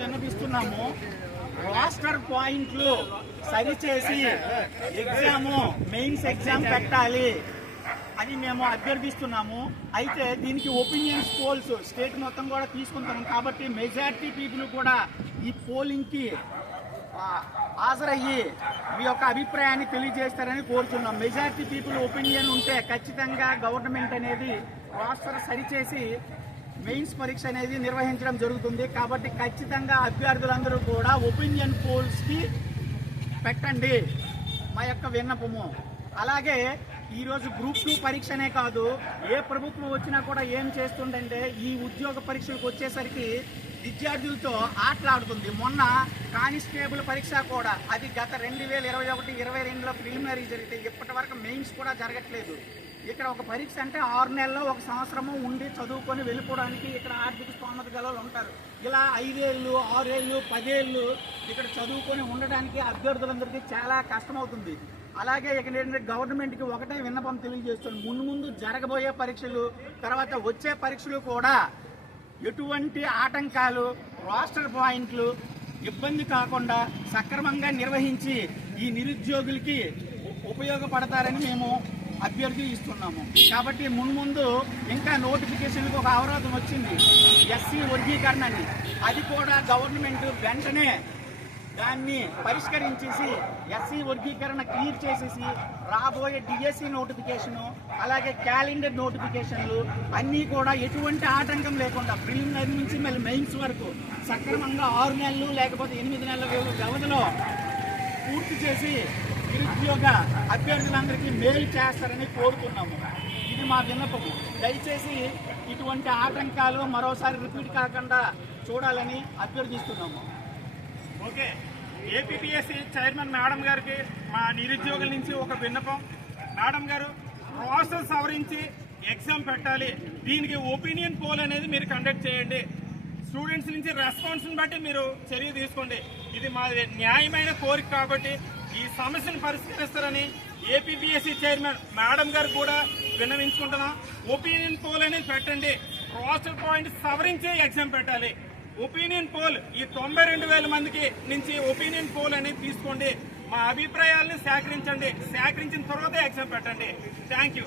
విన్నపిస్తున్నాము. Raster పాయింట్లు సరిచేసి mains exam పెట్టాలి అని మేము అభ్యర్థిస్తున్నాము. అయితే దీనికి ఒపీనియన్స్ పోల్స్ స్టేట్ మొత్తం కూడా తీసుకుంటాం కాబట్టి మెజారిటీ పీపుల్ కూడా ఈ పోలింగ్కి హాజరయ్యి మీ యొక్క అభిప్రాయాన్ని తెలియజేస్తారని కోరుతున్నాం. మెజారిటీ పీపుల్ ఒపీనియన్ ఉంటే ఖచ్చితంగా గవర్నమెంట్ అనేది రాస్టర్ సరిచేసి మెయిన్స్ పరీక్ష అనేది నిర్వహించడం జరుగుతుంది. కాబట్టి ఖచ్చితంగా అభ్యర్థులందరూ కూడా ఒపీనియన్ పోల్స్కి పెట్టండి మా యొక్క విన్నపము. అలాగే ఈరోజు గ్రూప్ 2 పరీక్షనే కాదు, ఏ ప్రభుత్వం వచ్చినా కూడా ఏం చేస్తుందంటే ఈ ఉద్యోగ పరీక్షలకు వచ్చేసరికి విద్యార్థులతో ఆటలాడుతుంది. మొన్న కానిస్టేబుల్ పరీక్ష కూడా అది గత 2021-22లో ప్రిలిమినరీ జరిగితే ఇప్పటి వరకు మెయిన్స్ కూడా జరగట్లేదు. ఇక్కడ ఒక పరీక్ష అంటే 6 నెలల్లో 1 సంవత్సరము ఉండి చదువుకొని వెళ్ళిపోవడానికి ఇక్కడ ఆర్థిక స్తోమత గలలు ఉంటారు. ఇలా 5 ఏళ్ళు 6 ఏళ్ళు 10 ఏళ్ళు ఇక్కడ చదువుకొని ఉండడానికి అభ్యర్థులందరికీ చాలా కష్టమవుతుంది. అలాగే ఇక్కడ ఏంటంటే గవర్నమెంట్కి ఒకటే విన్నపం తెలియజేస్తుంది. ముందు జరగబోయే పరీక్షలు తర్వాత వచ్చే పరీక్షలు కూడా ఎటువంటి ఆటంకాలు రాస్టర్ పాయింట్లు ఇబ్బంది కాకుండా సక్రమంగా నిర్వహించి ఈ నిరుద్యోగులకి ఉపయోగపడతారని మేము అభ్యర్థిస్తున్నాము. కాబట్టి ముందు ఇంకా నోటిఫికేషన్కి ఒక అవరోధం వచ్చింది, ఎస్సీ వర్గీకరణ అని. అది కూడా గవర్నమెంట్ వెంటనే దాన్ని పరిష్కరించేసి ఎస్సీ వర్గీకరణ క్లియర్ చేసేసి రాబోయే డిఎస్సి నోటిఫికేషను అలాగే క్యాలెండర్ నోటిఫికేషన్లు అన్నీ కూడా ఎటువంటి ఆటంకం లేకుండా ప్రిలిమినరీ నుంచి మళ్ళీ మెయిన్స్ వరకు సక్రమంగా 6 నెలలు లేకపోతే 8 నెలల వ్యవధిలో పూర్తి చేసి నిరుద్యోగ అభ్యర్థులందరికీ మేలు చేస్తారని కోరుతున్నాము. ఇది మా విన్నపము. దయచేసి ఇటువంటి ఆటంకాలు మరోసారి రిపీట్ కాకుండా చూడాలని అభ్యర్థిస్తున్నాము. ఓకే, ఏపీపీఎస్సీ చైర్మన్ మేడం గారికి మా నిరుద్యోగుల నుంచి ఒక విన్నపం. మేడం గారు, ప్రాసెస్ సవరించి ఎగ్జామ్ పెట్టాలి. దీనికి ఒపీనియన్ పోల్ అనేది మీరు కండక్ట్ చేయండి. స్టూడెంట్స్ నుంచి రెస్పాన్స్ని బట్టి మీరు చర్య తీసుకోండి. ఇది మా న్యాయమైన కోరిక కాబట్టి ఈ సమస్యను పరిష్కరిస్తారని ఏపీపీఎస్సీ చైర్మన్ మేడం గారు కూడా విన్నవించుకుంటున్నాం. ఒపీనియన్ పోల్ అనేది పెట్టండి. రాస్టర్ పాయింట్ సవరించి ఎగ్జామ్ పెట్టాలి. ఒపీనియన్ పోల్ ఈ 92,000 మందికి నుంచి ఒపీనియన్ పోల్ అనేది తీసుకోండి. మా అభిప్రాయాలను సేకరించండి. సేకరించిన తర్వాత ఎగ్జామ్ పెట్టండి. Thank you.